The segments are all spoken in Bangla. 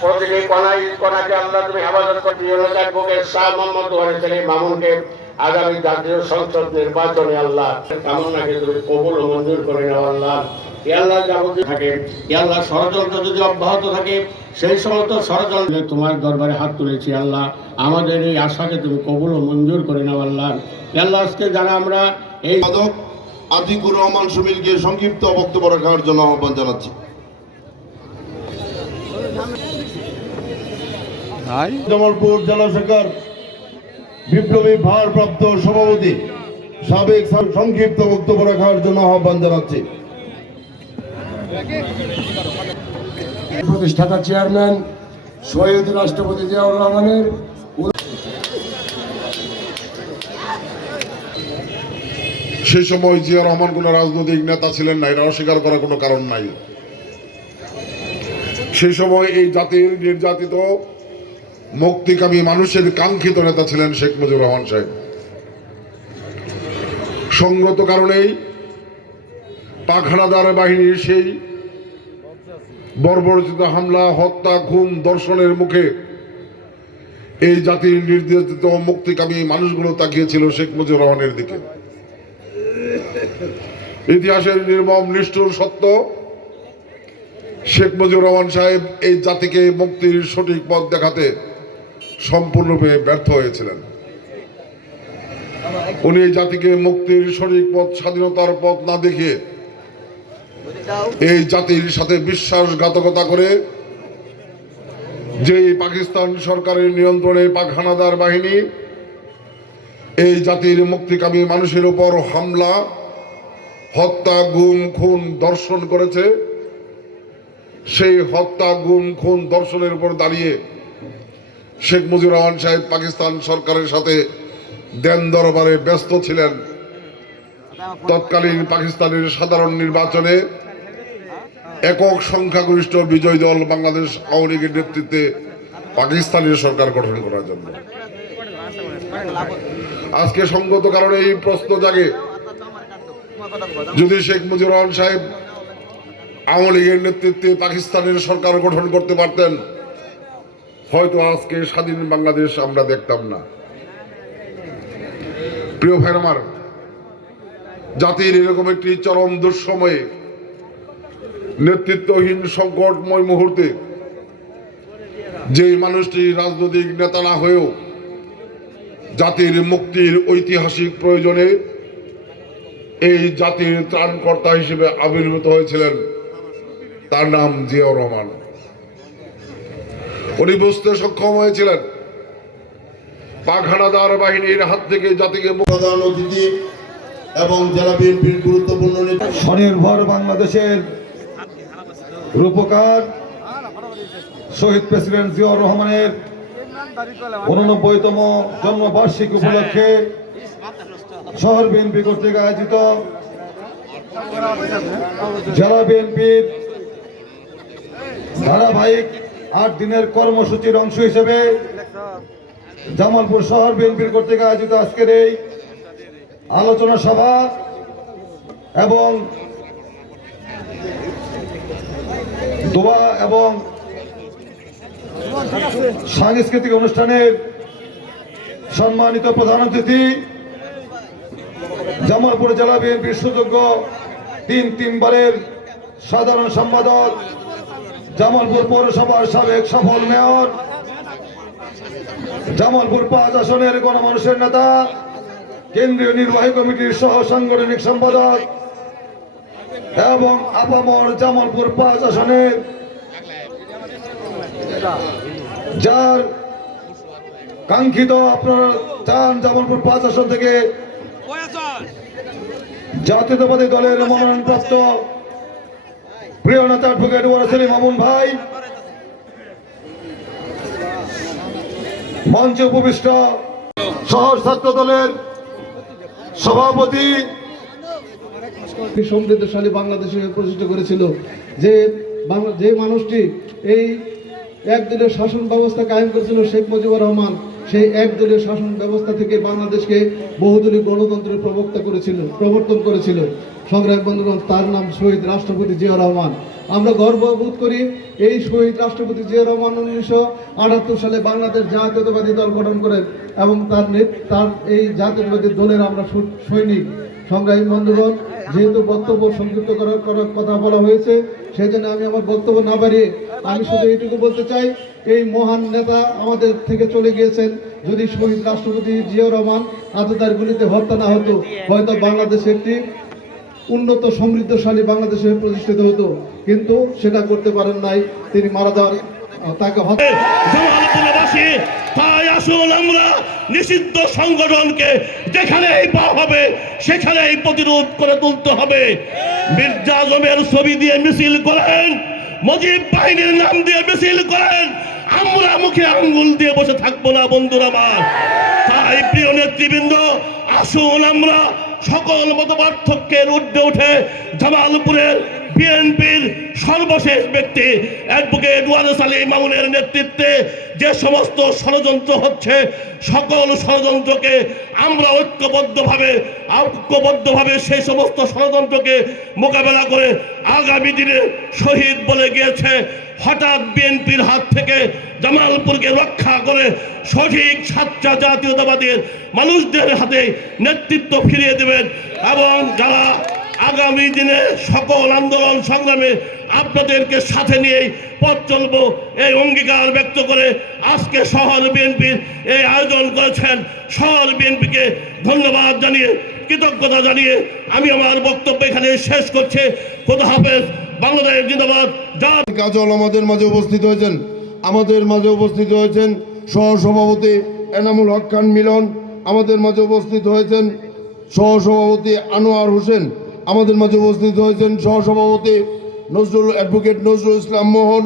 প্রতিটি কণাকে আল্লাহ তুমি হেফাজত শাহ মোহাম্মদ মামুনকে আগামী জাতীয় সংসদ নির্বাচনে আল্লাহ কামনাকে তুমি মঞ্জুর করে ষড়যন্ত্র তোমার দরবারে হাত তুলেছি আল্লাহ। আমাদের এই আশাকে তুমি কবুল ও মঞ্জুর করে নাও আল্লাহ। আজকে যারা আমরা এই রহমান সুমিলকে সংক্ষিপ্ত বক্তব্য রাখার জন্য আহ্বান জানাচ্ছি। জামালপুর জেলা শাখার বিপ্লবী ভারপ্রাপ্ত সভাপতি সাবেক সংক্ষিপ্ত বক্তব্য রাখার জন্য আহ্বান জানাচ্ছি। প্রতিষ্ঠাতা চেয়ারম্যান শহীদ রাষ্ট্রপতি জিয়াউর রহমানের সেই সময় জিয়া রহমান কোনো রাজনৈতিক নেতা ছিলেন না এটা অস্বীকার করার কোনো কারণ নাই। সেই সময় এই জাতির নির্যাতিত মুক্তিকামী মানুষের কাঙ্ক্ষিত নেতা ছিলেন শেখ মুজিবুর রহমান সাহেব। সঙ্গত কারণেই পাখানাদার বাহিনীর সেই বর্বরচিত হামলা, হত্যা, খুন, দর্শনের মুখে এই জাতির নির্যাতিত মুক্তিকামী মানুষগুলো তাকিয়েছিল শেখ মুজিবুর রহমানের দিকে। ইতিহাসের নির্মম, নিষ্ঠুর সত্য, শেখ মুজিবুর রহমান সাহেব এই জাতিকে মুক্তির সঠিক পথ দেখাতে সম্পূর্ণরূপে ব্যর্থ হয়েছিলেন। উনি এই জাতিকে মুক্তির সঠিক পথ, স্বাধীনতার পথ না দেখিয়ে এই জাতির সাথে বিশ্বাসঘাতকতা করে যে পাকিস্তান সরকারের নিয়ন্ত্রণে পাক হানাদার বাহিনী, এই জাতির মুক্তিকামী মানুষের উপর হামলা, হত্যা, গুম, খুন দর্শন করেছে। সেই হত্যা, গুম, খুন দর্শনের উপর দাঁড়িয়ে শেখ মুজিবুর রহমান সাহেব পাকিস্তান সরকারের সাথে দেন দরবারে ব্যস্ত ছিলেন। তৎকালীন পাকিস্তানের সাধারণ নির্বাচনে একক সংখ্যাগরিষ্ঠ বিজয় দল বাংলাদেশ আওয়ামী লীগের নেতৃত্বে পাকিস্তানের সরকার গঠন করার জন্য। আজকে সঙ্গত কারণে এই প্রশ্ন জাগে। যদি শেখ মুজিবুর রহমান সাহেব আওয়ামী লীগের নেতৃত্বে পাকিস্তানের সরকার গঠন করতে পারতেন হয়তো আজকে স্বাধীন বাংলাদেশ আমরা দেখতাম না। প্রিয় ভাই আমার, জাতির এরকম একটি চরম দুঃসময়ে নেতৃত্বহীন সংকটময় মুহূর্তে যে মানুষটি রাজনৈতিক নেতা না হয়েও জাতির মুক্তির ঐতিহাসিক প্রয়োজনে এই জাতির ত্রাণকর্তা হিসেবে আবির্ভূত হয়েছিলেন, তার নাম জিয়াউর রহমান। উনি বুঝতে সক্ষম হয়েছিলেন। পাখানাদার বাহিনীর হাত থেকে জাতিকে প্রধান অতিথি এবং জেলা বিএনপির গুরুত্বপূর্ণ স্বনির্ভর বাংলাদেশের রূপকার শহীদ প্রেসিডেন্ট জিয়াউর রহমানের উননব্বইতম জন্মবার্ষিকী উপলক্ষে শহর বিএনপি কর্তৃক আয়োজিত জেলা বিএনপির ধারাবাহিক আট দিনের কর্মসূচির অংশ হিসেবে জামালপুর শহর বিএনপির কর্তৃক আয়োজিত আজকের এই আলোচনা সভা এবং দোয়া এবং সাংস্কৃতিক অনুষ্ঠানের সম্মানিত প্রধান অতিথি, জামালপুর জেলা বিএনপির সুযোগ্য তিন তিনবারের সাধারণ সম্পাদক জামালপুর পৌরসভার সাবেক সফল মেয়র জামালপুর পাঁচ আসনের গণমানুষের নেতা কেন্দ্রীয় নির্বাহী কমিটির সহ সাংগঠনিক সম্পাদক এবং আপামর জামালপুর পাঁচ আসনের যার কাঙ্ক্ষিত আপনারা চান জামালপুর পাঁচ আসন থেকে জাতীয়তাবাদী দলের মনোনয়নপ্রাপ্ত মামুন ভাই, মঞ্চে উপবিষ্ট শহর ছাত্র দলের সভাপতি, সমৃদ্ধশালী বাংলাদেশে প্রতিষ্ঠা করেছিল। যে যে মানুষটি এই একদিনের শাসন ব্যবস্থা কায়েম করেছিল শেখ মুজিবুর রহমান সেই একদলীয় শাসন ব্যবস্থা থেকে বাংলাদেশকে বহুদলীয় গণতন্ত্রের প্রবক্তা করেছিল, প্রবর্তন করেছিল। সংগ্রাম বন্ধুগণ তার নাম শহীদ রাষ্ট্রপতি জিয়া রহমান। আমরা গর্ববোধ করি এই শহীদ রাষ্ট্রপতি জিয়া রহমান উনিশশো আটাত্তর সালে বাংলাদেশ জাতীয়তাবাদী দল গঠন করেন এবং তার তার এই জাতীয়তাবাদী দলের আমরা সৈনিক। সংগ্রামী বন্ধুগণ যেহেতু বক্তব্য সংযুক্ত করার করার কথা বলা হয়েছে সেই জন্য আমি আমার বক্তব্য না বাড়িয়ে আমি শুধু এইটুকু বলতে চাই এই মহান নেতা আমাদের থেকে চলে গিয়েছেন যদি শহীদ রাষ্ট্রপতি জিয়াউর রহমান আজ তার গুলিতে হত্যা না হতো হয়তো বাংলাদেশ একটি উন্নত সমৃদ্ধশালী বাংলাদেশে প্রতিষ্ঠিত হতো কিন্তু সেটা করতে পারেন নাই তিনি মারা যাওয়ার তাই আসুন আমরা নিষিদ্ধ সংগঠনকে যেখানেই পাওয়া হবে, সেখানেই প্রতিরোধ করে তুলতে হবে। মির্জা আজমের ছবি দিয়ে মিছিল করেন, মজিব বাহিনীর নাম দিয়ে মিছিল করেন, আমরা মুখে আঙ্গুল দিয়ে বসে থাকব না, বন্ধুরা আমার। তাই প্রিয় নেতৃবৃন্দ, আসুন আমরা সকল মত পার্থক্যের ঊর্ধ্বে উঠে জামালপুরের বিএনপির সর্বশেষ ব্যক্তি অ্যাডভোকেট ওয়ারেস আলী মামুনের নেতৃত্বে যে সমস্ত ষড়যন্ত্র হচ্ছে, সকল ষড়যন্ত্রকে আমরা ঐক্যবদ্ধভাবে ঐক্যবদ্ধভাবে সেই সমস্ত ষড়যন্ত্রকে মোকাবেলা করে আগামী দিনে শহীদ বলে গিয়েছে। হঠাৎ বিএনপির হাত থেকে জামালপুরকে রক্ষা করে সঠিক সাচ্চা জাতীয়তাবাদের মানুষদের হাতে নেতৃত্ব ফিরিয়ে দেবেন এবং যারা আগামী দিনে সকল আন্দোলন সংগ্রামে আপনাদেরকে সাথে নিয়েই পথ চলবো। এই অঙ্গীকার ব্যক্ত করে আজকে শহর বিএনপির এই আয়োজন করেছেন। শহর বিএনপিকে ধন্যবাদ জানিয়ে, কৃতজ্ঞতা জানিয়ে আমি আমার বক্তব্য এখানে শেষ করছি। খোদা হাফেজ। বাংলাদেশ জিন্দাবাদ। যা কাজল আমাদের মাঝে উপস্থিত হয়েছেন। আমাদের মাঝে উপস্থিত হয়েছেন সহ সভাপতি এনামুল হক খান মিলন। আমাদের মাঝে উপস্থিত হয়েছেন সহ সভাপতি আনোয়ার হোসেন। আমাদের মাঝে উপস্থিত হয়েছেন সহসভাপতি নজরুল অ্যাডভোকেট নজরুল ইসলাম মোহন,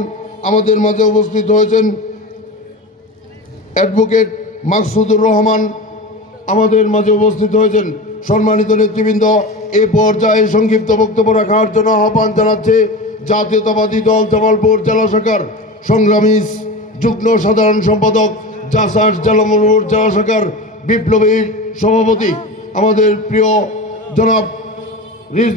আমাদের মাঝে উপস্থিত হয়েছেন অ্যাডভোকেট মাকসুদুর রহমান, আমাদের মাঝে উপস্থিত হয়েছেন সম্মানিত নেতৃবৃন্দ। এ পর্যায়ে সংক্ষিপ্ত বক্তব্য রাখার জন্য আহ্বান জানাচ্ছে জাতীয়তাবাদী দল জামালপুর জেলা শাখার সংগ্রামী যুগ্ম সাধারণ সম্পাদক জাসার জেলা শাখার বিপ্লবী সভাপতি। আমাদের প্রিয় জনাব Riz